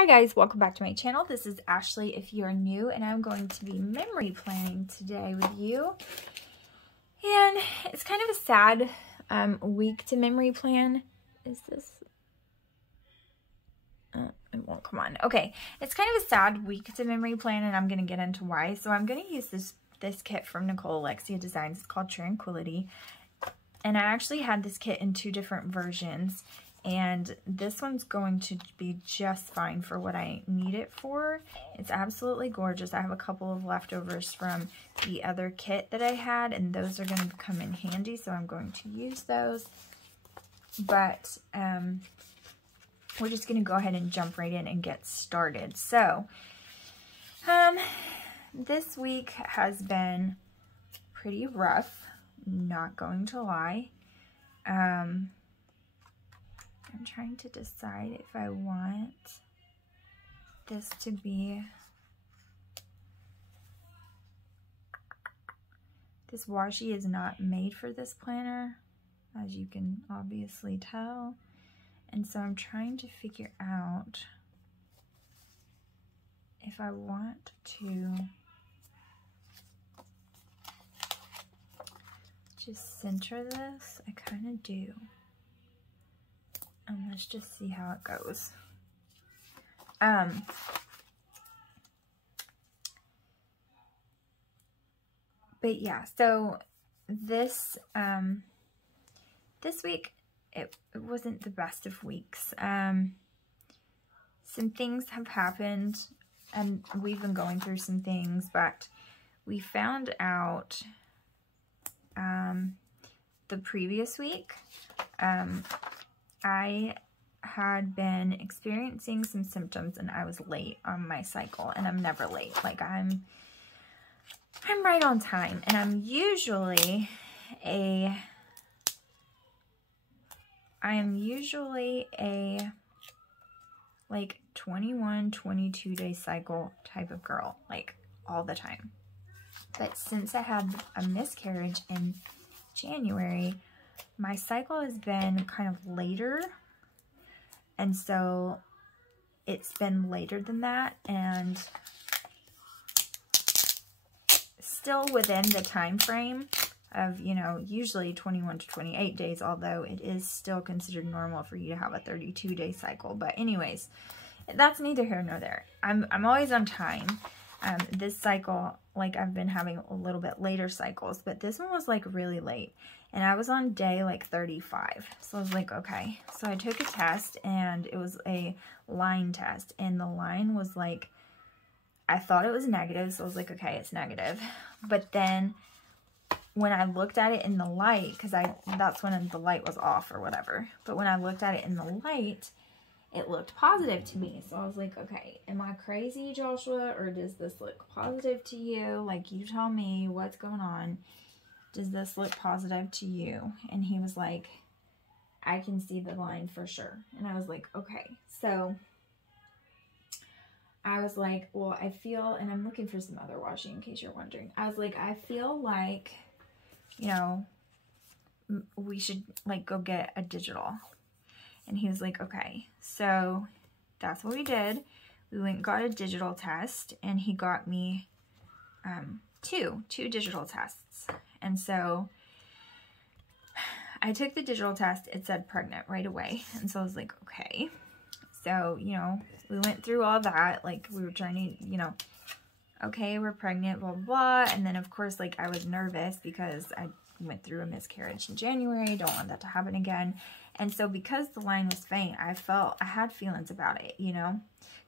Hi guys, welcome back to my channel. This is Ashley if you're new, and I'm going to be memory planning today with you. And it's kind of a sad week to memory plan. Is this? Oh, it won't come on. Okay, it's kind of a sad week to memory plan, and I'm going to get into why. So I'm going to use this kit from Nicole Alexia Designs. It's called Tranquility. And I actually had this kit in two different versions. And this one's going to be just fine for what I need it for. It's absolutely gorgeous. I have a couple of leftovers from the other kit that I had, and those are going to come in handy, so I'm going to use those. But we're just going to go ahead and jump right in and get started. So, this week has been pretty rough, not going to lie. I'm trying to decide if I want this to be, this washi is not made for this planner, as you can obviously tell. And so I'm trying to figure out if I want to just center this. I kind of do. And let's just see how it goes. But yeah, so this this week it wasn't the best of weeks. Some things have happened, and we've been going through some things, but we found out the previous week I had been experiencing some symptoms, and I was late on my cycle, and I'm never late. Like I'm right on time, and I'm usually a like 21, 22 day cycle type of girl, like all the time. But since I had a miscarriage in January, my cycle has been kind of later, and so it's been later than that, and still within the time frame of, you know, usually 21 to 28 days, although it is still considered normal for you to have a 32-day cycle. But anyways, that's neither here nor there. I'm always on time. This cycle, like, I've been having a little bit later cycles, but this one was like really late. And I was on day like 35. So I was like, okay. So I took a test, and it was a line test. And the line was like, I thought it was negative. So I was like, okay, it's negative. But then when I looked at it in the light, because that's when the light was off or whatever. But when I looked at it in the light, it looked positive to me. So I was like, okay, am I crazy, Joshua? Or does this look positive to you? Like, you tell me what's going on. Does this look positive to you? And he was like, I can see the line for sure. And I was like, okay. So I was like, well, I feel, and I'm looking for some other washi in case you're wondering. I was like, I feel like, you know, we should like go get a digital. And he was like, okay. So that's what we did. We went and got a digital test, and he got me two digital tests. And so I took the digital test. It said pregnant right away. And so I was like, okay. So, you know, we went through all that. Like, we were trying to, you know, okay, we're pregnant, blah, blah, blah. And then, of course, like, I was nervous because I went through a miscarriage in January. Don't want that to happen again. And so because the line was faint, I had feelings about it, you know,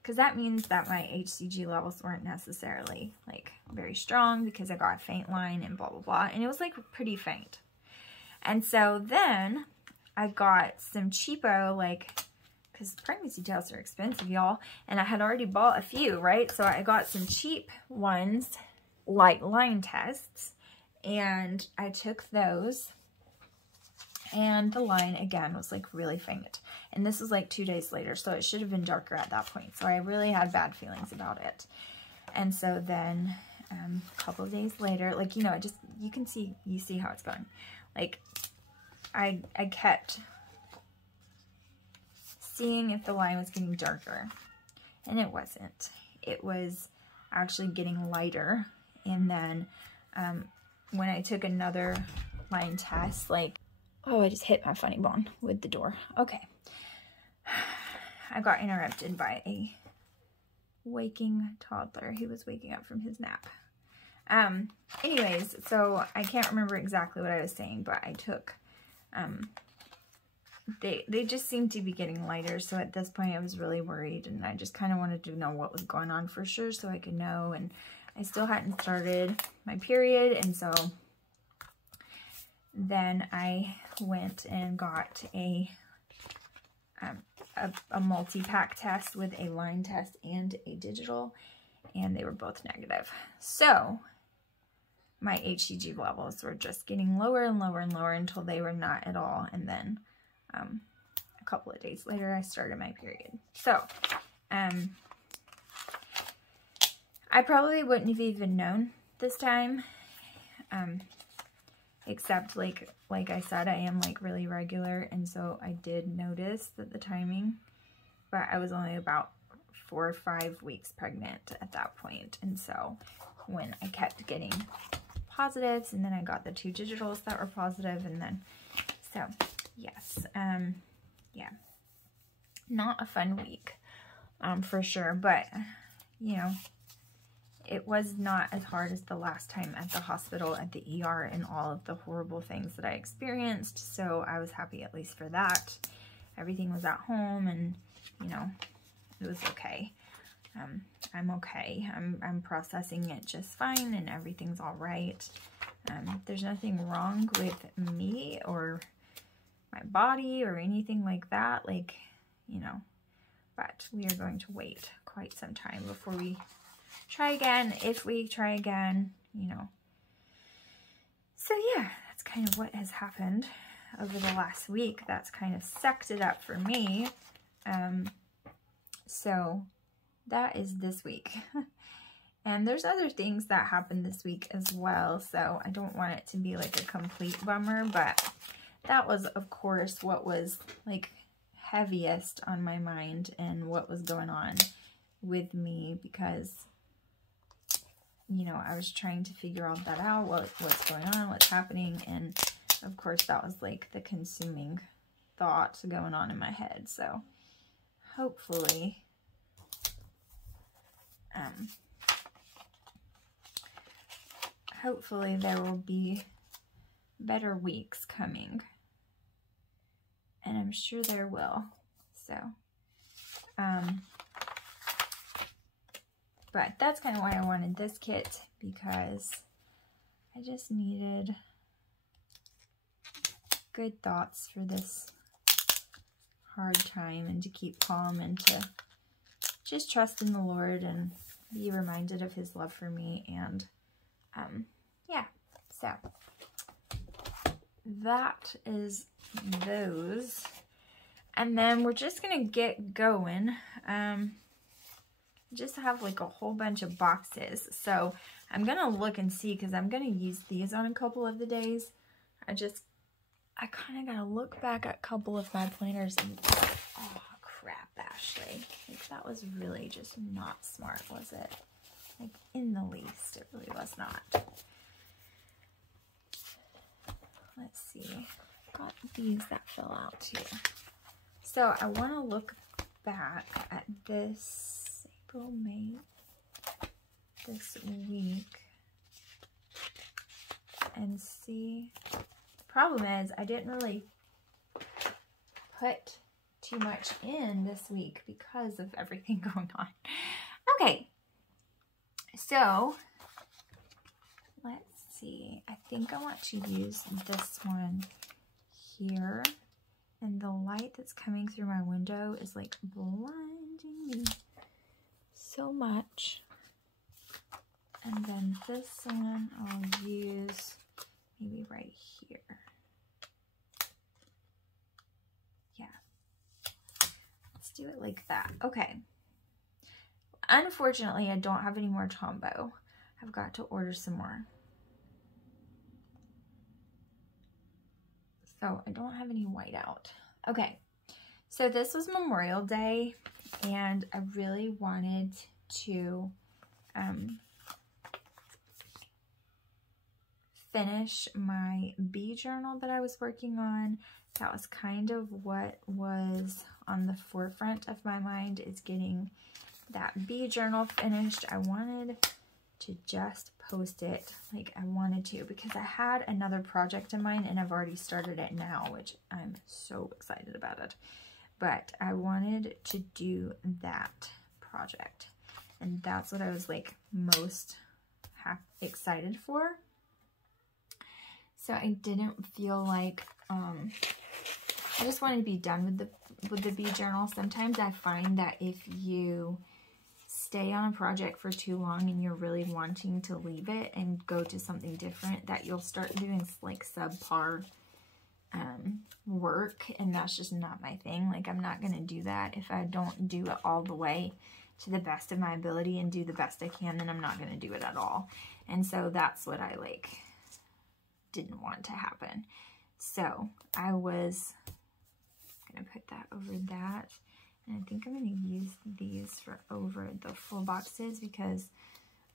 because that means that my HCG levels weren't necessarily like very strong because I got a faint line and blah, blah, blah. And it was like pretty faint. And so then I got some cheapo, like, because pregnancy tests are expensive, y'all. And I had already bought a few, right? So I got some cheap ones, like line tests, and I took those. And the line, again, was like really faint. And this was like 2 days later, so it should have been darker at that point. So I really had bad feelings about it. And so then a couple of days later, like, you know, you see how it's going. Like, I kept seeing if the line was getting darker. and it wasn't. It was actually getting lighter. And then when I took another line test, like, oh, I just hit my funny bone with the door. Okay. I got interrupted by a waking toddler. He was waking up from his nap. Anyways, so I can't remember exactly what I was saying, but I took, they just seemed to be getting lighter. So at this point I was really worried, and I just kind of wanted to know what was going on for sure so I could know. And I still hadn't started my period. And so then I went and got a multi-pack test with a line test and a digital, and they were both negative. So my HCG levels were just getting lower and lower and lower until they were not at all. And then a couple of days later, I started my period. So I probably wouldn't have even known this time, except like I said, I am like really regular, and so I did notice that the timing, but I was only about 4 or 5 weeks pregnant at that point. And so when I kept getting positives, and then I got the 2 digitals that were positive, and then, so yes, yeah, not a fun week, for sure, but you know, it was not as hard as the last time at the hospital, at the ER, and all of the horrible things that I experienced. So I was happy at least for that. Everything was at home, and you know, it was okay. I'm okay. I'm processing it just fine, and everything's all right. There's nothing wrong with me or my body or anything like that. Like, you know, but we are going to wait quite some time before we try again, if we try again, you know. So yeah, that's kind of what has happened over the last week. That's kind of sucked it up for me. So that is this week. And there's other things that happened this week as well, so I don't want it to be like a complete bummer, but that was, of course, what was like heaviest on my mind and what was going on with me, because you know, I was trying to figure all that out, what's going on, what's happening, and of course that was like the consuming thought going on in my head. So hopefully hopefully there will be better weeks coming, and I'm sure there will. So but that's kind of why I wanted this kit, because I just needed good thoughts for this hard time, and to keep calm, and to just trust in the Lord and be reminded of his love for me. And yeah, so that is those. And then we're just gonna get going. Just have like a whole bunch of boxes, so I'm gonna look and see, because I'm gonna use these on a couple of the days. I kind of gotta look back at a couple of my planners and, oh crap, Ashley, like that was really just not smart, was it? Like in the least, it really was not. Let's see, got these that fill out too. So I want to look back at this April, May, this week, and see. The problem is I didn't really put too much in this week because of everything going on. Okay, so let's see. I think I want to use this one here, and the light that's coming through my window is like blinding me so much. And then this one I'll use maybe right here. Yeah, let's do it like that. Okay, unfortunately I don't have any more Tombow. I've got to order some more, so I don't have any whiteout. Okay, So this was Memorial Day, and I really wanted to finish my bee journal that I was working on. That was kind of what was on the forefront of my mind, is getting that bee journal finished. I wanted to just post it like I wanted to, because I had another project in mind and I've already started it now, which I'm so excited about it. But I wanted to do that project, and that's what I was like most excited for. So I didn't feel like I just wanted to be done with the bee journal. Sometimes I find that if you stay on a project for too long and you're really wanting to leave it and go to something different, that you'll start doing like subpar work, and that's just not my thing. Like, I'm not going to do that. If I don't do it all the way to the best of my ability and do the best I can, then I'm not going to do it at all. And so that's what I like didn't want to happen. So I was going to put that over that, and I think I'm going to use these for over the full boxes because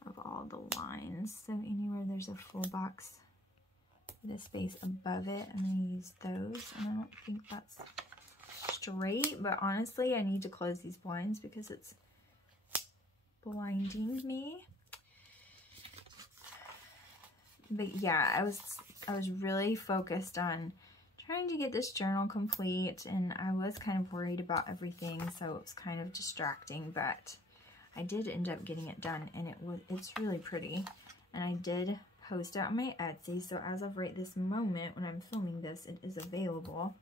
of all the lines. So anywhere there's a full box, the space above it, I'm going to use those. And I don't think that's straight, but honestly I need to close these blinds because it's blinding me. But yeah, I was really focused on trying to get this journal complete, and I was kind of worried about everything, so it was kind of distracting, but I did end up getting it done, and it's really pretty. And I did post it on my Etsy, so as of right this moment when I'm filming this, it is available,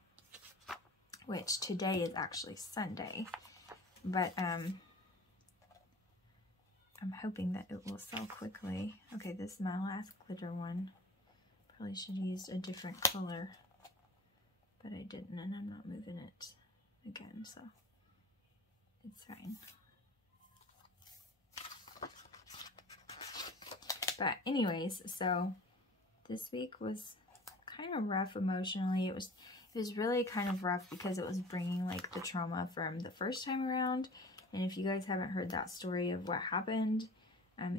which today is actually Sunday. But I'm hoping that it will sell quickly. Okay, this is my last glitter one. Probably should have used a different color, but I didn't, and I'm not moving it again, so it's fine. But anyways, so this week was kind of rough emotionally. It was really kind of rough because it was bringing like the trauma from the first time around. And if you guys haven't heard that story of what happened,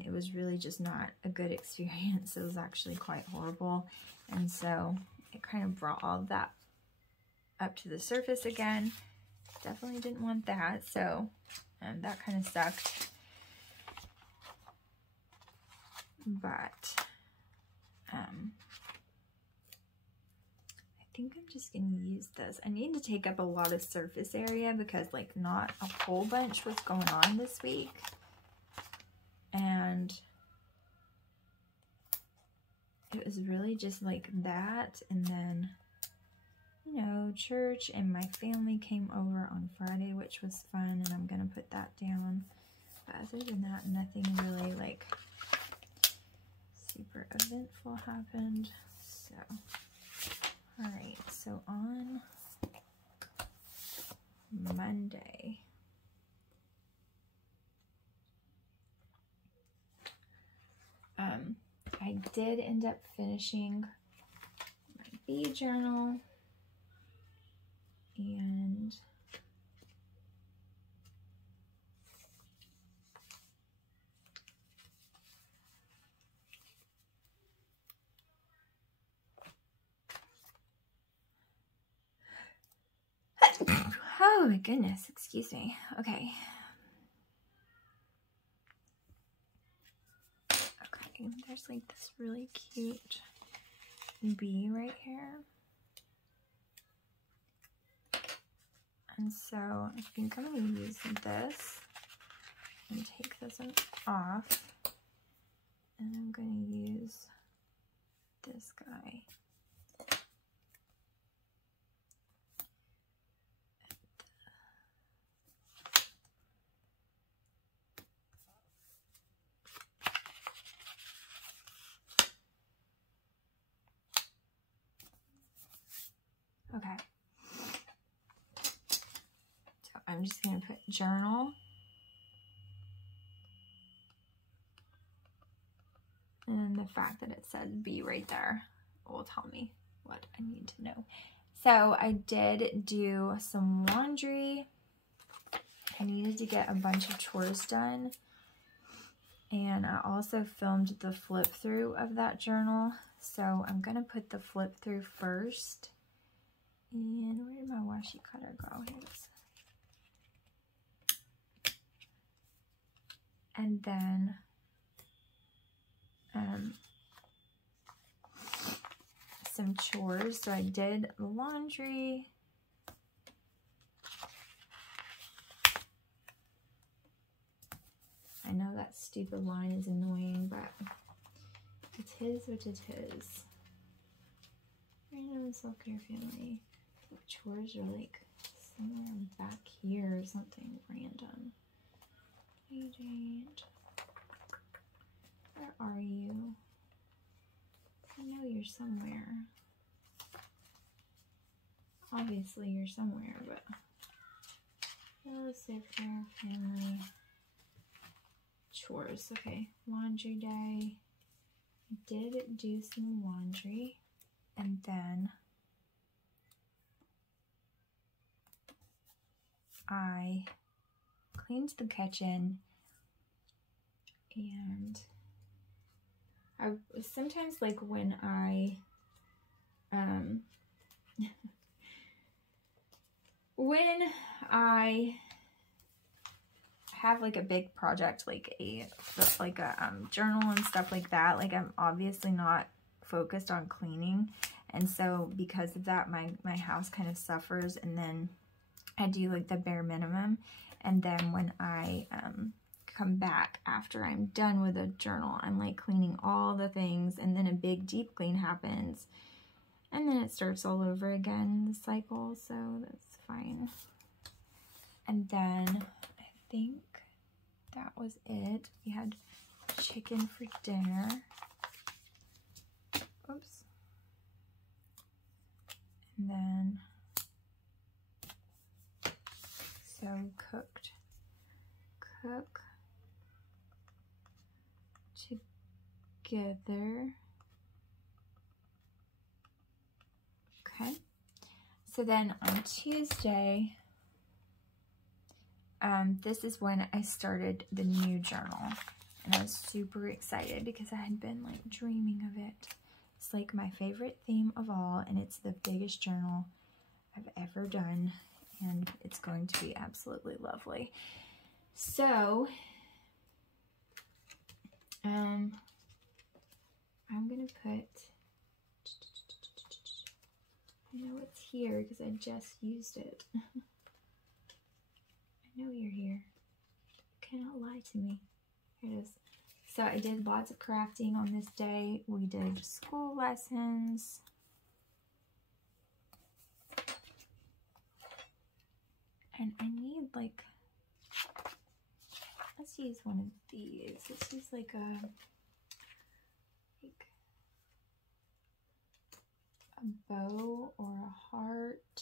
it was really just not a good experience. It was actually quite horrible. And so it kind of brought all of that up to the surface again. Definitely didn't want that. So that kind of sucked. But I think I'm just going to use this. I need to take up a lot of surface area because like not a whole bunch was going on this week. And it was really just like that. And then, you know, church and my family came over on Friday, which was fun. And I'm going to put that down. But other than that, nothing really like super eventful happened. So, alright, so on Monday, I did end up finishing my bee journal, and oh my goodness, excuse me. Okay. Okay, there's like this really cute bee right here. And so I think I'm going to use this and take this one off. And I'm going to use this guy. Okay. So I'm just going to put journal. And the fact that it says B right there will tell me what I need to know. So I did do some laundry. I needed to get a bunch of chores done. And I also filmed the flip through of that journal. So I'm going to put the flip through first. And where did my washi cutter go? Here it is. And then some chores. So I did the laundry. I know that stupid line is annoying, but it's his, which is his. Random self-care family. I think chores are like somewhere back here or something random. Agent. Where are you? I know you're somewhere. Obviously you're somewhere, but self-care family. Chores. Okay, laundry day. I did do some laundry, and then I cleaned the kitchen, and I sometimes, like, when I when I have like a big project, like a journal and stuff like that, like I'm obviously not focused on cleaning, and so because of that my house kind of suffers, and then I do like the bare minimum, and then when I come back after I'm done with a journal, I'm like cleaning all the things, and then a big deep clean happens, and then it starts all over again, the cycle, so that's fine. And then I think that was it. We had chicken for dinner. Oops. And then, so cook together. Okay. So then on Tuesday, this is when I started the new journal, and I was super excited because I had been like dreaming of it. It's like my favorite theme of all, and it's the biggest journal I've ever done, and it's going to be absolutely lovely. So I'm gonna put, I know it's here because I just used it. I know you're here. You cannot lie to me. Here it is. So I did lots of crafting on this day. We did school lessons. And I need like, let's use one of these. Let's use like a bow or a heart.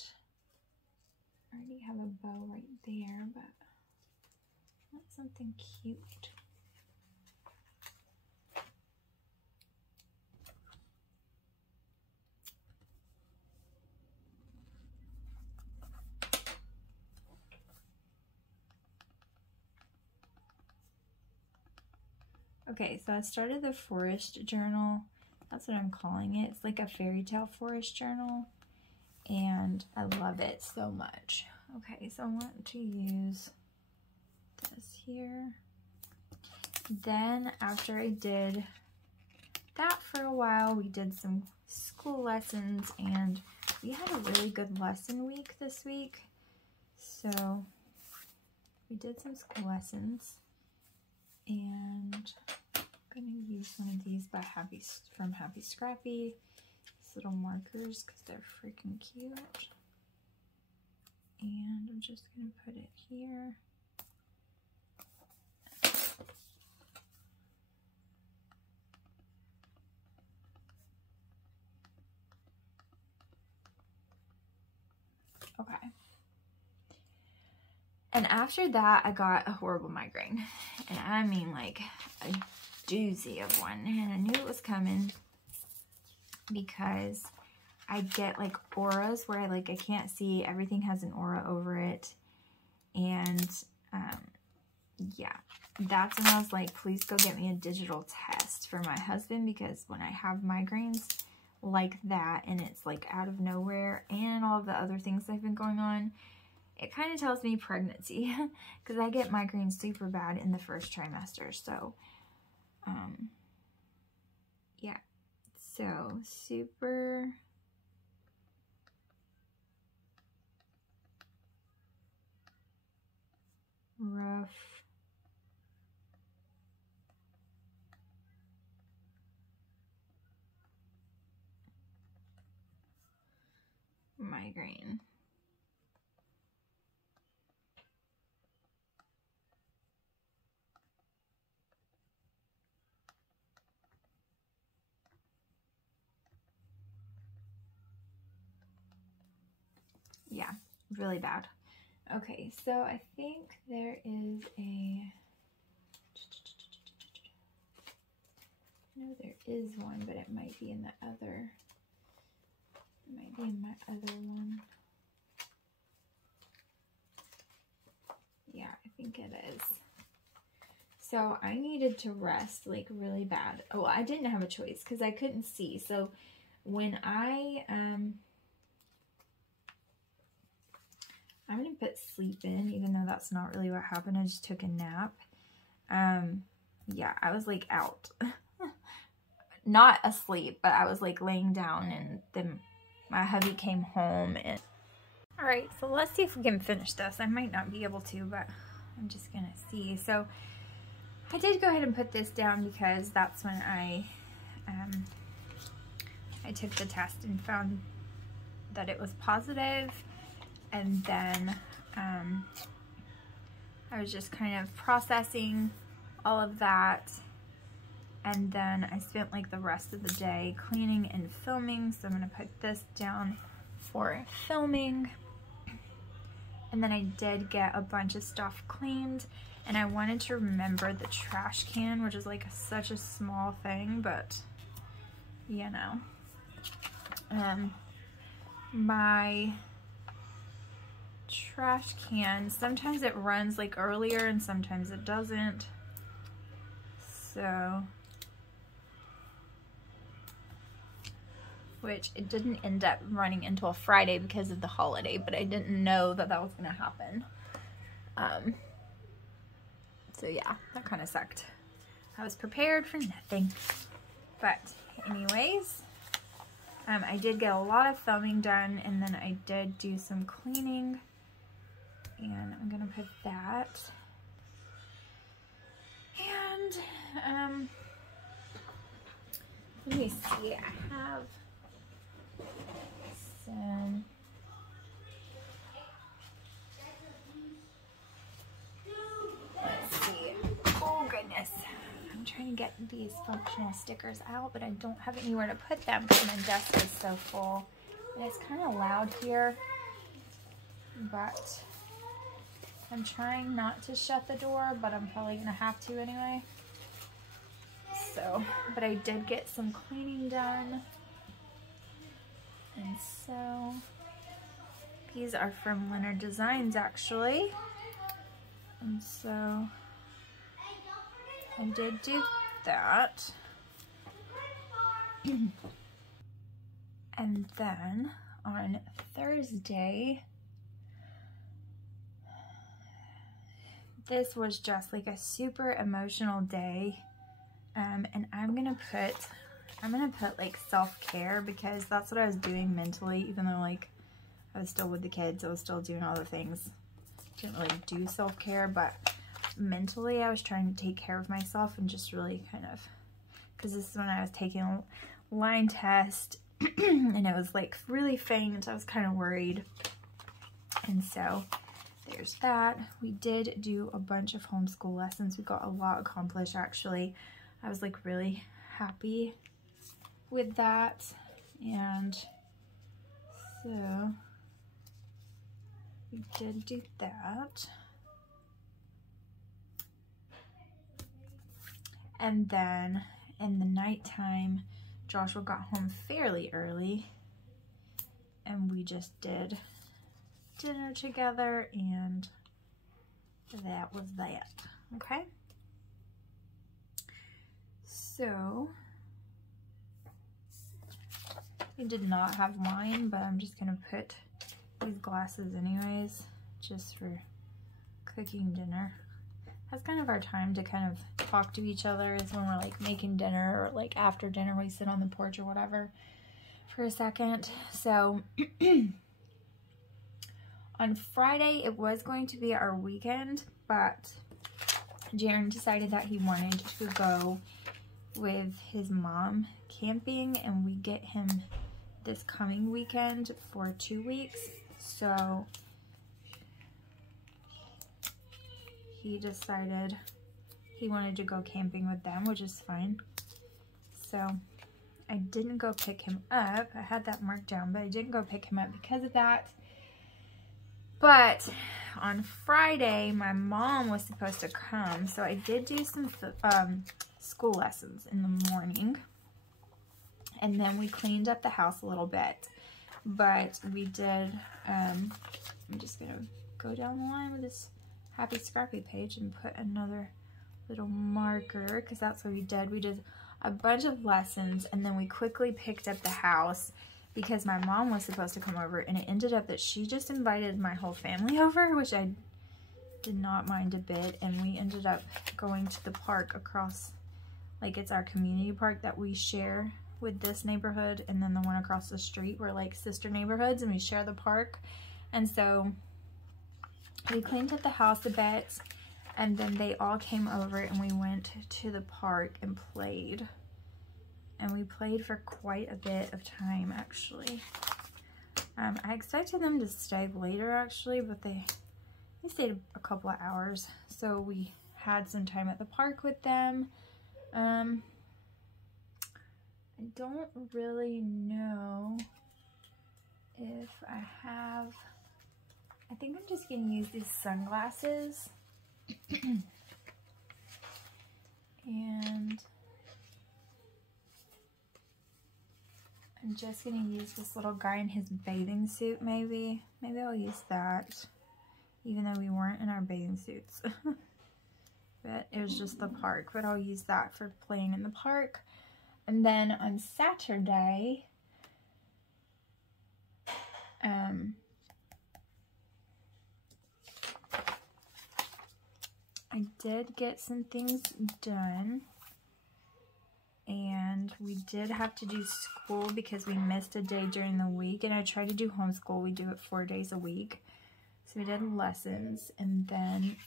I already have a bow right there, but I want something cute. Okay, so I started the forest journal. That's what I'm calling it. It's like a fairy tale forest journal, and I love it so much. Okay, so I want to use this here. Then after I did that for a while, we did some school lessons, and we had a really good lesson week this week. So we did some school lessons, and I'm gonna use one of these from Happy Scrappy. These little markers because they're freaking cute. And I'm just gonna put it here. Okay. And after that, I got a horrible migraine. And I mean like a doozy of one. And I knew it was coming because I get like auras where I can't see, everything has an aura over it. And yeah, that's when I was like, please go get me a digital test for my husband, because when I have migraines like that and it's like out of nowhere and all of the other things that have been going on, it kind of tells me pregnancy, because I get migraines super bad in the first trimester. So yeah, so super rough migraine. Yeah, really bad. Okay, so I think there is no, there is one, but it might be in the other. It might be in my other one. Yeah, I think it is. So I needed to rest like really bad. Oh, I didn't have a choice because I couldn't see. So when I'm gonna put sleep in, even though that's not really what happened. I just took a nap. Yeah, I was like out. Not asleep, but I was like laying down, and then my hubby came home. And all right, so let's see if we can finish this. I might not be able to, but I'm just gonna see. So I did go ahead and put this down because that's when I took the test and found that it was positive. And then I was just kind of processing all of that. And then I spent like the rest of the day cleaning and filming. So I'm gonna put this down for filming. And then I did get a bunch of stuff cleaned, and I wanted to remember the trash can, which is like such a small thing, but you know. My trash can, sometimes it runs like earlier and sometimes it doesn't. So, which it didn't end up running until Friday because of the holiday, but I didn't know that that was gonna happen. So yeah, that kind of sucked. I was prepared for nothing. But anyways, I did get a lot of filming done, and then I did do some cleaning, and I'm gonna put that. And let me see, I have some, let's see, oh goodness, I'm trying to get these functional stickers out, but I don't have anywhere to put them because my desk is so full, and it's kind of loud here, but I'm trying not to shut the door, but I'm probably gonna have to anyway. So, but I did get some cleaning done. And so, these are from Leonard Designs actually. And so, I did do that. And then, on Thursday, this was just like a super emotional day. And I'm gonna put like self-care, because that's what I was doing mentally, even though like I was still with the kids, I was still doing all the things. Didn't really do self-care, but mentally I was trying to take care of myself and just really kind of, because this is when I was taking a line test and it was like really faint. I was kind of worried. And so there's that. We did do a bunch of homeschool lessons. We got a lot accomplished actually. I was like really happy with that. And so we did do that. And then in the nighttime, Joshua got home fairly early, and we just did dinner together, and that was that. Okay, so I did not have wine, but I'm just gonna put these glasses anyways, just for cooking dinner. That's kind of our time to kind of talk to each other, is when we're like making dinner, or like after dinner we sit on the porch or whatever for a second. So on Friday it was going to be our weekend, but Jaron decided that he wanted to go with his mom camping, and we get him this coming weekend for 2 weeks. So he decided he wanted to go camping with them, which is fine. So I didn't go pick him up. I had that marked down, but I didn't go pick him up because of that. But on Friday, my mom was supposed to come, so I did do some school lessons in the morning. And then we cleaned up the house a little bit. But we did, I'm just going to go down the line with this Happy Scrappy page and put another little marker, because that's what we did. We did a bunch of lessons, and then we quickly picked up the house because my mom was supposed to come over, and it ended up that she just invited my whole family over, which I did not mind a bit. And we ended up going to the park across, like, it's our community park that we share with this neighborhood, and then the one across the street, we're like sister neighborhoods and we share the park. And so we cleaned up the house a bit, and then they all came over and we went to the park and played. And we played for quite a bit of time, actually. I expected them to stay later, actually, but they stayed a couple of hours. So we had some time at the park with them. I don't really know if I have... I think I'm just going to use these sunglasses. And I'm just going to use this little guy in his bathing suit, maybe. Maybe I'll use that, even though we weren't in our bathing suits. But it was just the park. But I'll use that for playing in the park. And then on Saturday, I did get some things done, and we did have to do school because we missed a day during the week, and I tried to do homeschool. We do it 4 days a week. So we did lessons, and then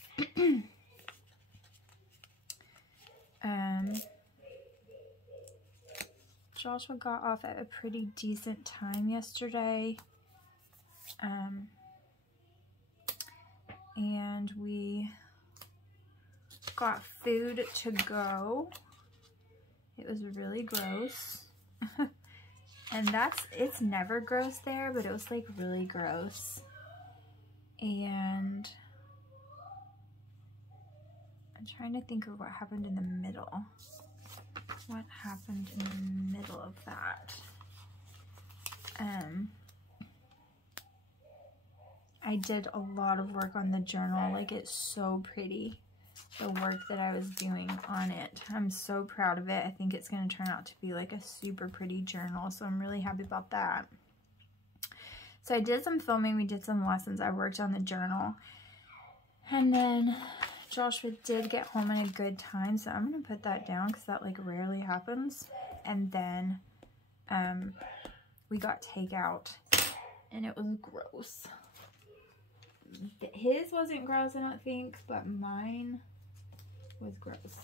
Joshua got off at a pretty decent time yesterday. And we got food to go. It was really gross. And it's never gross there, but it was like really gross. And I'm trying to think of what happened in the middle. What happened in the middle of that? I did a lot of work on the journal. Like, it's so pretty, the work that I was doing on it. I'm so proud of it. I think it's going to turn out to be like a super pretty journal, so I'm really happy about that. So I did some filming, we did some lessons, I worked on the journal, and then Joshua did get home in a good time, so I'm going to put that down because that like rarely happens. And then we got takeout, and it was gross. His wasn't gross, I don't think, but mine was gross.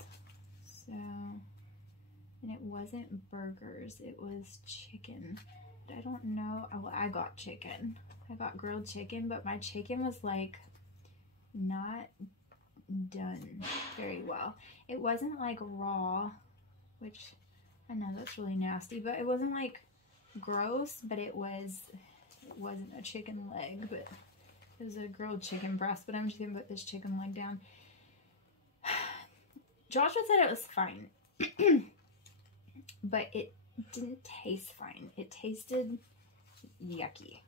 So, and it wasn't burgers, it was chicken. I don't know, well, I got chicken. I got grilled chicken, but my chicken was like not done very well. It wasn't like raw, which I know that's really nasty, but it wasn't like gross, but it wasn't a chicken leg, but it was a grilled chicken breast. But I'm just gonna put this chicken leg down. Joshua said it was fine, but it didn't taste fine. It tasted yucky.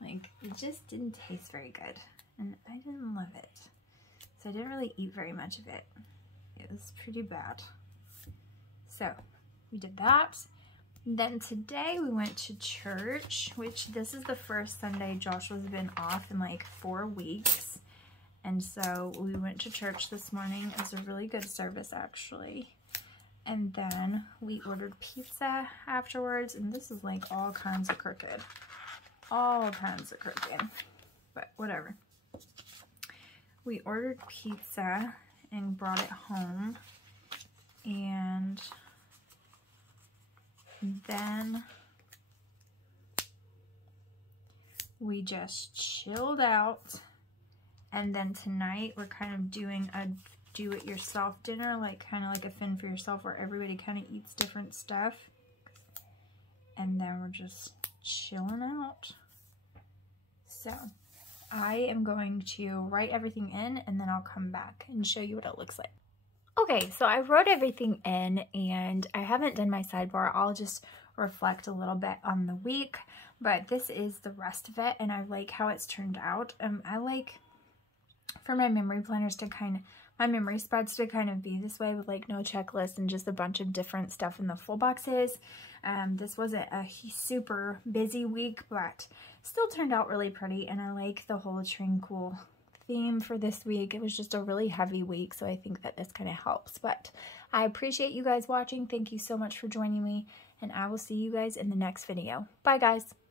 Like, it just didn't taste very good, and I didn't love it. So I didn't really eat very much of it. It was pretty bad. So we did that. Then today we went to church, which this is the first Sunday Joshua's been off in like 4 weeks. And so we went to church this morning. It was a really good service, actually. And then we ordered pizza afterwards, and this is like all kinds of crooked. All kinds of crooked, but whatever. We ordered pizza and brought it home, and then we just chilled out. And then tonight we're kind of doing a do-it-yourself dinner, like kind of like a fend for yourself, where everybody kind of eats different stuff. And then we're just chilling out. So I am going to write everything in, and then I'll come back and show you what it looks like. Okay, so I wrote everything in, and I haven't done my sidebar. I'll just reflect a little bit on the week, but this is the rest of it, and I like how it's turned out. I like for my memory planners to my memory spreads to kind of be this way, with like no checklist and just a bunch of different stuff in the full boxes. This wasn't a super busy week, but still turned out really pretty, and I like the whole Tranquil theme for this week. It was just a really heavy week, so I think that this kind of helps. But I appreciate you guys watching. Thank you so much for joining me, and I will see you guys in the next video. Bye, guys.